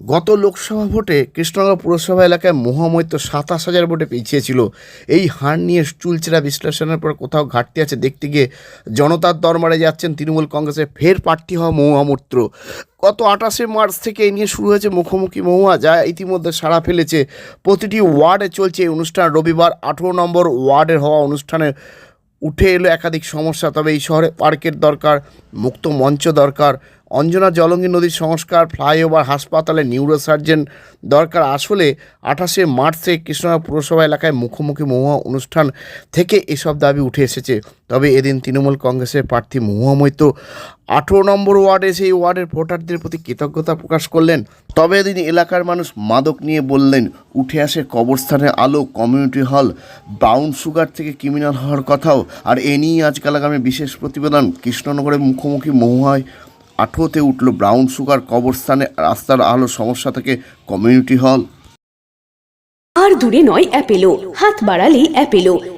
গত লোকসভা ভোটে কৃষ্ণনগর পুরসভা এলাকায় মহামৈত্য সাতাশ হাজার ভোটে পিছিয়েছিল। এই হার নিয়ে চুলচেরা বিশ্লেষণের পর কোথাও ঘাটতি আছে দেখতে গিয়ে জনতার দরবারে যাচ্ছেন তৃণমূল কংগ্রেসের ফের প্রার্থী হওয়া মহামূত্র। গত আঠাশে মার্চ থেকে এই নিয়ে শুরু হয়েছে মুখোমুখি মহুয়া যা ইতিমধ্যে সাড়া ফেলেছে। প্রতিটি ওয়ার্ডে চলছে এই অনুষ্ঠান। রবিবার আঠেরো নম্বর ওয়ার্ডের হওয়া অনুষ্ঠানে উঠে এলো একাধিক সমস্যা, তবে এই শহরে পার্কের দরকার, মুক্ত মঞ্চ দরকার অঞ্জনা জলঙ্গি নদীর সংস্কার, ফ্লাইওভার, হাসপাতালে নিউরোসার্জেন দরকার। আসলে আঠাশে মার্চ থেকে কৃষ্ণনগর পুরসভা এলাকায় মুখোমুখি মহুয়া অনুষ্ঠান থেকে এসব দাবি উঠে এসেছে। তবে এদিন তৃণমূল কংগ্রেসের প্রার্থী মহুয়া মৈত্র আঠেরো নম্বর ওয়ার্ডে সেই ওয়ার্ডের ভোটারদের প্রতি কৃতজ্ঞতা প্রকাশ করলেন। তবে এদিন এলাকার মানুষ মাদক নিয়ে বললেন, উঠে আসে কবরস্থানের আলো, কমিউনিটি হল, ব্রাউন সুগার থেকে ক্রিমিনাল হওয়ার কথাও। আর এ নিয়ে আজকাল আগামী বিশেষ প্রতিবেদন। কৃষ্ণনগরের মুখোমুখি মহুয়ায় আঠোতে উঠল ব্রাউন সুগার কবরস্থানে, রাস্তার আলো সমস্যা থেকে কমিউনিটি হল। আর দূরে নয়, অ্যাপেলো। হাত বাড়ালেই Apollo.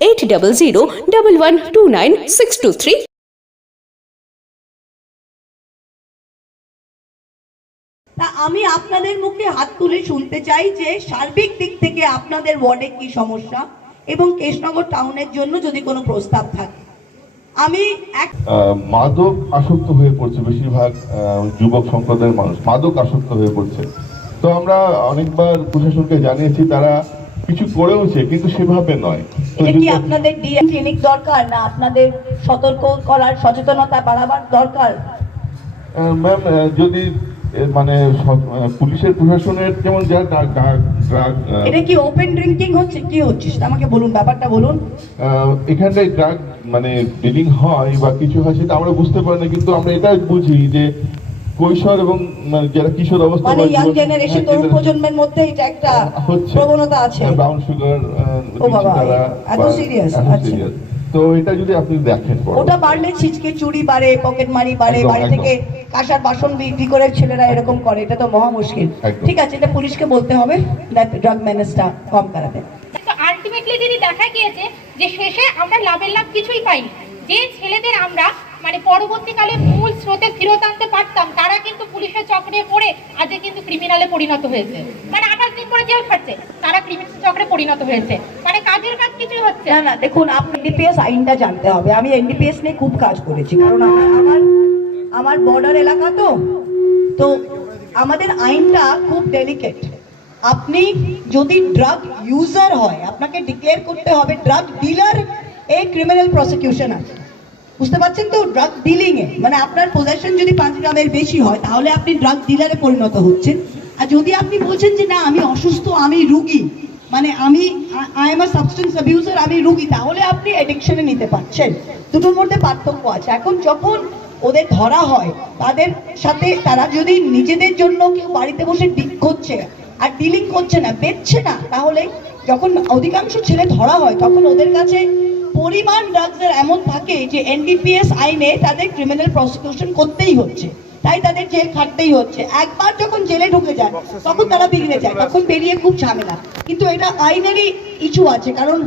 eight double zero double one two nine six two three তা আমি আপনাদের মুখে হাত তুলে শুনতে চাই যে সার্বিক দিক থেকে আপনাদের ওয়ার্ডে কি সমস্যা এবং কৃষ্ণনগর টাউনের জন্য যদি কোনো প্রস্তাব থাকে। আমি এক আহ, মাদক আসক্ত হয়ে পড়ছে বেশিরভাগ আহ, যুবক সম্প্রদায়ের মানুষ। মাদক আসক্ত হয়ে পড়ছে। তো আমরা অনেকবার প্রশাসনকে জানিয়েছি তারা কিছু করেওছে কিন্তু সেভাবে নয়। এটা কি আপনাদের ডিএম ক্লিনিক দরকার না আপনাদের সতর্ক করার সচেতনতা বাড়াবার দরকার? ম্যাম যদি মানে পুলিশের প্রশাসনের যেমন যা এটা কি ওপেন ড্রিঙ্কিং হচ্ছে? কি হচ্ছে? সেটা আমাকে বলুন ব্যাপারটা বলুন। এখানটায় ড্রাগ মানে ডিলিং হয় বা কিছু হয় সেটা আমরা বুঝতে পারি না কিন্তু আমরা এটা বুঝি যে কৈশোর এবং মানে যারা কিশোর অবস্থা মানে ইয়াং জেনারেশন হ্যাঁ, তরুণ প্রজন্মের মধ্যে এটা একটা প্রবণতা আছে। ব্রাউন সুগার ও বাবা, এত serious? আচ্ছা। তো এটা যদি আপনি দেখেন ওটা বাড়লে ছিচকে চুরি বাড়ে পকেট মারি বাড়ে বাড়ি থেকে কাঁসার বাসন বিক্রি করে ছেলেরা এরকম করে এটা তো মহা মুশকিল। ঠিক আছে এটা পুলিশকে বলতে হবে ড্রাগ ম্যানেজটা কম করাতে। তো আলটিমেটলি যদি দেখা গিয়েছে যে শেষে আমরা লাভের লাভ কিছুই পাইনি। যে ছেলেদের আমরা মানে পরবর্তীকালে মূল স্রোতে ফেরত আনতে পারতাম, তারা কিন্তু পুলিশের চক্রে পড়ে আজকে কিন্তু ক্রিমিনালে পরিণত হয়েছে। মানে আঠাশ দিন পরে জেল খাটছে, তারা ক্রিমিনাল চক্রে পরিণত হয়েছে। মানে কাজের কাজ কিছুই হচ্ছে না। না। দেখুন আপনি এনডিপিএস আইনটা জানতে হবে। আমি এনডিপিএস নিয়ে খুব কাজ করেছি, কারণ আমার আমার বর্ডার এলাকা তো। তো আমাদের আইনটা খুব ডেলিকেট আপনি যদি ড্রাগ ইউজার হয়, আপনাকে ডিক্লেয়ার করতে হবে ড্রাগ ডিলার এ ক্রিমিনাল প্রসিকিউশন আছে। বুঝতে পারছেন তো? ড্রাগ ডিলিং এ। মানে আপনার পজেশন যদি পাঁচ গ্রামের বেশি হয়, তাহলে আপনি ড্রাগ ডিলারে পরিণত হচ্ছেন। আর যদি আপনি বলছেন যে, না, আমি অসুস্থ, আমি রুগী মানে আমি I am a substance abuser আমি রুগী, তাহলে আপনি অ্যাডিকশনে নিতে পারছেন। দুটোর মধ্যে পার্থক্য আছে। এখন যখন ওদের ধরা হয়, তাদের সাথে তারা যদি নিজেদের জন্য কেউ বাড়িতে বসে ডিক করছে, আর ডিলিং করছে না বেচছে না, তাহলে যখন অধিকাংশ ছেলে ধরা হয়, তখন ওদের কাছে পরিমাণ ড্রাগসের এমন থাকে যে এনডিপিএস আইনে তাদের ক্রিমিনাল প্রসিকিউশন করতেই হচ্ছে। তাই তাদের জেল খাটতেই হচ্ছে। একবার যখন জেলে ঢুকে যায়, তখন তারা বেরিয়ে যায়, তখন বেরিয়ে খুব ঝামেলা। কিন্তু এটা আইনেরই ইস্যু আছে, কারণ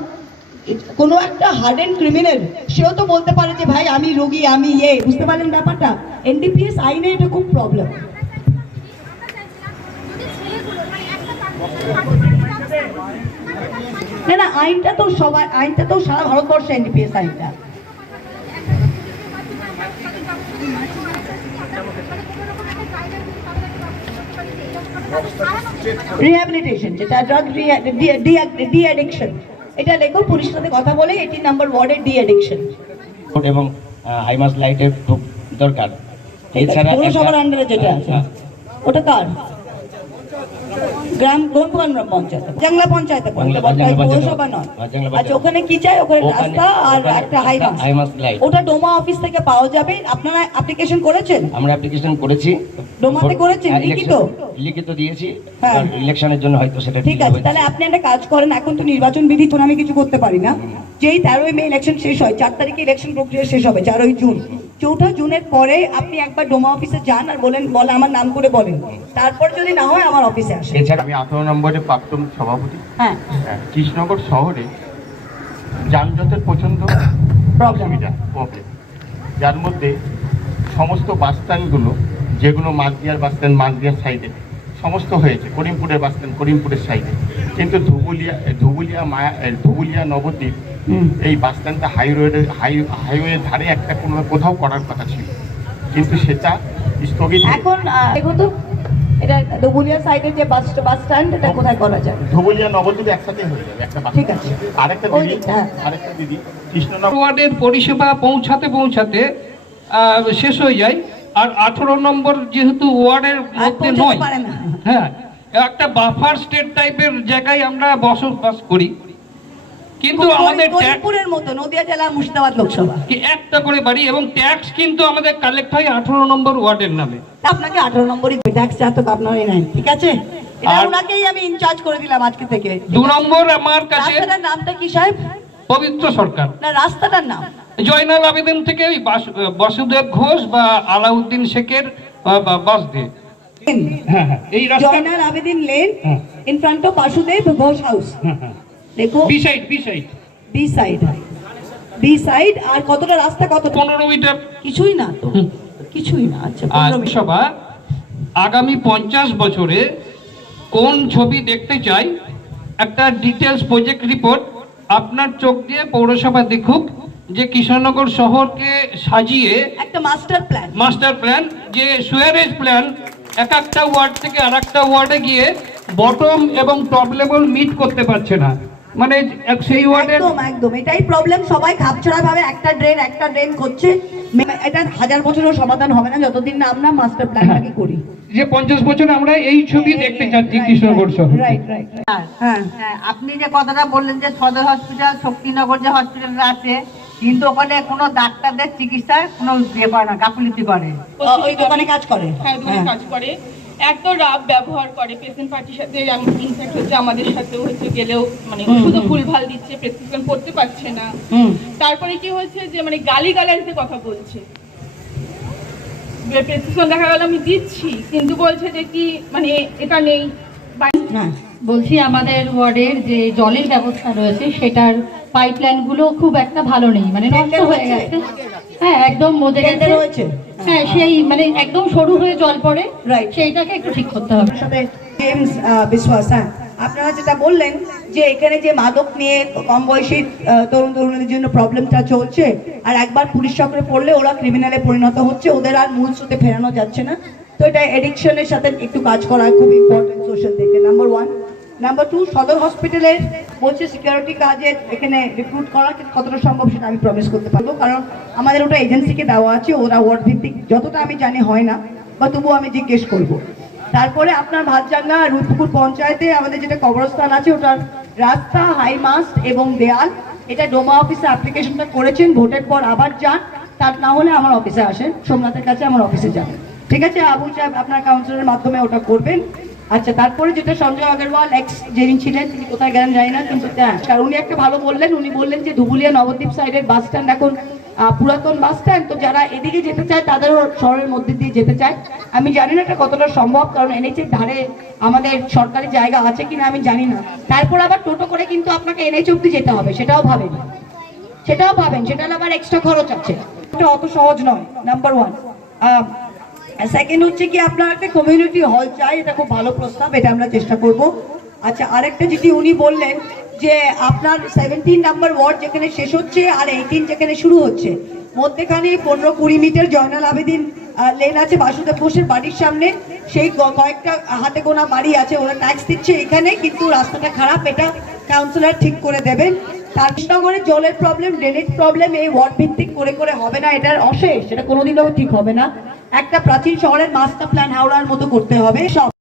কোনো একটা হার্ড ক্রিমিনাল সেও তো বলতে পারে যে, ভাই, আমি রোগী, আমি ইয়ে বুঝতে পারলেন ব্যাপারটা? এনডিপিএস আইনে এটা খুব প্রবলেম না না আইনটা তো সবাই আইনটা তো সারা ভারতবর্ষে এনডিপিএস আইনটা। রিহ্যাবিলিটেশন যেটা ড্রাগ ডি অ্যাডিকশন এটা লেখো পুলিশের সাথে কথা বলে এটি নাম্বার ওয়ার্ডের ডি অ্যাডিকশন এবং হাইমাস লাইটের খুব দরকার। এছাড়া পৌরসভার আন্ডারে যেটা আছে। হ্যাঁ, ওটা কার? গ্রাম কোন কোন পঞ্চায়েত। জাংলা পঞ্চায়েতে। পৌরসভা নয়। হ্যাঁ, আচ্ছা ওখানে কি চাই? ওখানে রাস্তা আর একটা হাই। ওটা ডোমা অফিস থেকে পাওয়া যাবে। আপনারা অ্যাপ্লিকেশন করেছেন? আমরা অ্যাপ্লিকেশন করেছি। ডোমাতে করেছেন? হ্যাঁ, লিখিত? লিখিত দিয়েছি। হ্যাঁ। ইলেকশনের জন্য হয়তো সেটা ঠিক আছে তাহলে আপনি একটা কাজ করেন। এখন তো নির্বাচন বিধি তো আমি কিছু করতে পারি না। যেই তেরোই মে ইলেকশন শেষ হয় চার তারিখে ইলেকশন প্রক্রিয়া শেষ হবে চারই জুন। চৌঠা জুনের পরে আপনি একবার ডোমা অফিসে যান আর বলেন বলে আমার নাম করে বলেন। তারপর যদি না হয় আমার অফিসে আসেন। এছাড়া আমি আঠারো নম্বরে প্রাক্তন সভাপতি। হ্যাঁ। হ্যাঁ, কৃষ্ণনগর শহরে যানজটের প্রচণ্ড. অসুবিধা প্রবলেম যার মধ্যে সমস্ত বাস স্ট্যান্ডগুলো যেগুলো মাঝদিয়ার বাস স্ট্যান্ড মাঝদিয়ার সাইডে সমস্ত হয়েছে করিমপুরের বাস স্ট্যান্ড করিমপুরের সাইডে কিন্তু ধুবুলিয়া ধুবুলিয়া মায়া ধুবুলিয়া নবদ্বীপ এই বাস স্ট্যান্ডটা হাই হাইওয়ের ধারে একটা কোনো কোথাও করার কথা ছিল। কিন্তু সেটা স্থগিত এখন আহ, দেখো তো এটা দুবুলিয়া সাইডের যে বাস বাস স্ট্যান্ড এটা কোথায় করা যায়? ধুবুলিয়া নবদ্বীপ একসাথে হয়ে যাবে একটা বাস ঠিক আছে। আরেকটা দিদি হ্যাঁ। আরেকটা দিদি কৃষ্ণনগর ওয়ার্ডের পরিষেবা পৌঁছাতে পৌঁছাতে শেষ হয়ে যায়। আর আঠারো নম্বর যেহেতু ওয়ার্ডের মধ্যে নয় হ্যাঁ একটা বাফার স্টেট টাইপের জায়গায় আমরা বসবাস করি। কিন্তু আমাদের ট্যাক্স করিমপুরের মতো নদিয়া জেলা মুর্শিদাবাদ লোকসভা। কি একটা করে বাড়ি এবং ট্যাক্স কিন্তু আমাদের কালেক্ট হয় আঠারো নম্বর ওয়ার্ডের নামে। আপনাকে আঠারো নম্বরই ট্যাক্স যা তো আপনারই নেন ঠিক আছে? এটা ওনাকেই আমি ইনচার্জ করে দিলাম আজকে থেকে। দু নম্বর আমার কাছে রাস্তাটার নামটা কি সাহেব? পবিত্র সরকার। না রাস্তাটার নাম। জয়নাল আবেদন থেকে ওই বাস- বাসুদেব ঘোষ বা আলাউদ্দিন শেখের বাস দিয়ে এই রাস্তা জয়নাল আবেদিন লেন হ্যাঁ। In front of Basudeb Ghosh house দেখো। B side B side B side B side আর কতটা রাস্তা কত পনেরো মিটার। কিছুই না তো। কিছুই না আচ্ছা আর পনেরো মিনিট। সভা আগামী পঞ্চাশ বছরে কোন ছবি দেখতে চাই? একটা ডিটেলস প্রজেক্ট রিপোর্ট আপনার চোখ দিয়ে পৌরসভা দেখুক যে কৃষ্ণনগর শহরকে সাজিয়ে একটা মাস্টার প্ল্যান মাস্টার প্ল্যান যে সুয়ারেজ প্ল্যান এক একটা ওয়ার্ড থেকে আর একটা ওয়ার্ডে গিয়ে বটম এবং টপ লেভেল মিট করতে পারছে না। মানে সেই ওয়ার্ডের একদম একদম। এটাই প্রবলেম সবাই খাপছড়া ভাবে একটা ড্রেন একটা ড্রেন করছে। এটা হাজার বছরের সমাধান হবে না যতদিন না আমরা মাস্টার প্ল্যানটাকে করি। যে পঞ্চাশ বছরে আমরা এই ছবি দেখতে চাচ্ছি কৃষ্ণনগর শহর হ্যাঁ হ্যাঁ, আপনি যে কথাটা বললেন যে সদর হসপিটাল শক্তিনগর যে হসপিটালটা আছে কিন্তু ওখানে কোনো ডাক্তারদের চিকিৎসায় কোনো ইয়ে করে না গাফিলতি করে। ওই দোকানে কাজ করে? হ্যাঁ দোকানে কাজ করে। এত রাব ব্যবহার করে পেশেন্ট পার্টির সাথে ইনফ্যাক্ট হচ্ছে আমাদের সাথেও হচ্ছে গেলেও মানে শুধু ভুলভাল দিচ্ছে প্রেসক্রিপশন করতে পারছে না। তারপরে কি হচ্ছে যে মানে গালি গালারিতে কথা বলছে। প্রেসক্রিপশন দেখা গেল আমি দিচ্ছি কিন্তু বলছে যে কি মানে এটা নেই। হ্যাঁ বলছি আমাদের ওয়ার্ডের যে জলের ব্যবস্থা রয়েছে সেটার পাইপ পাইপলাইনগুলো খুব একটা ভালো নেই। মানে নষ্ট হয়ে গেছে। হ্যাঁ একদম মজে গেছে। হয়েছে? হ্যাঁ সেই মানে একদম সরু হয়ে জল পড়ে। Right. সেইটাকে একটু ঠিক করতে হবে। জেমস বিশ্বাস হ্যাঁ। আপনারা যেটা বললেন যে এখানে যে মাদক নিয়ে কম বয়সী তরুণ তরুণীদের জন্য প্রবলেমটা চলছে আর একবার পুলিশ চক্রে পড়লে ওরা ক্রিমিনালে পরিণত হচ্ছে ওদের আর মূল স্রোতে ফেরানো যাচ্ছে না। তো এটা এডিকশনের সাথে একটু কাজ করা খুব ইম্পর্টেন্ট সোশ্যাল থেকে নাম্বার ওয়ান নাম্বার টু সদর হসপিটালের বলছে সিকিউরিটি কাজে এখানে রিক্রুট করা কতটা সম্ভব সেটা আমি প্রমিস করতে পারব। কারণ আমাদের ওটা এজেন্সিকে দেওয়া আছে, ওরা ওয়ার্ড ভিত্তিক যতটা আমি জানি হয় না, বা তবুও আমি জিজ্ঞেস করব। তারপরে আপনার ভাতজাঙ্গা রুদপুকুর পঞ্চায়েতে আমাদের যেটা কবরস্থান আছে, ওটার রাস্তা হাই মাস্ট এবং দেয়াল, এটা ডোমা অফিসে অ্যাপ্লিকেশনটা করেছেন, ভোটের পর আবার যান। তার না হলে আমার অফিসে আসেন, সোমনাথের কাছে আমার অফিসে যাবেন ঠিক আছে, আবু সাহেব আপনার কাউন্সিলরের মাধ্যমে ওটা করবেন। আচ্ছা তারপরে যেটা সঞ্জয় আগরওয়াল এক্স যিনি ছিলেন, তিনি কোথায় গেলেন জানি না, কিন্তু হ্যাঁ উনি একটা ভালো বললেন, উনি বললেন যে ধুবুলিয়া নবদ্বীপ সাইডের বাস স্ট্যান্ড এখন পুরাতন বাস স্ট্যান্ড তো যারা এদিকে যেতে চায়, তাদেরও শহরের মধ্যে দিয়ে যেতে চায়। আমি জানি না এটা কতটা সম্ভব, কারণ এনএইচ এর ধারে আমাদের সরকারি জায়গা আছে কিনা আমি জানি না। তারপর আবার টোটো করে কিন্তু আপনাকে এনএইচ অব্দি যেতে হবে, সেটাও ভাবেন। সেটাও ভাবেন, সেটা আবার এক্সট্রা খরচ আছে। এটা অত সহজ নয় নাম্বার ওয়ান সেকেন্ড হচ্ছে কি, আপনার একটা কমিউনিটি হল চাই, এটা খুব ভালো প্রস্তাব, এটা আমরা চেষ্টা করব। আচ্ছা আরেকটা যেটি উনি বললেন যে, আপনার সেভেন্টিন নাম্বার ওয়ার্ড যেখানে শেষ হচ্ছে আর এইটিন যেখানে শুরু হচ্ছে, মধ্যেখানে পনেরো কুড়ি মিটার জয়নাল আবেদিন লেন আছে বাসুদেব ঘোষের বাড়ির সামনে। সেই কয়েকটা হাতে গোনা বাড়ি আছে, ওরা ট্যাক্স দিচ্ছে এখানে, কিন্তু রাস্তাটা খারাপ, এটা কাউন্সিলর ঠিক করে দেবেন। তার কৃষ্ণনগরের জলের প্রবলেম ড্রেনেজ প্রবলেম এই ওয়ার্ড ভিত্তিক করে করে হবে না, এটার অশেষ সেটা কোনোদিনও ঠিক হবে না। একটা প্রাচীন শহরের মাস্টার প্ল্যান হাওড়ার মতো করতে হবে। সব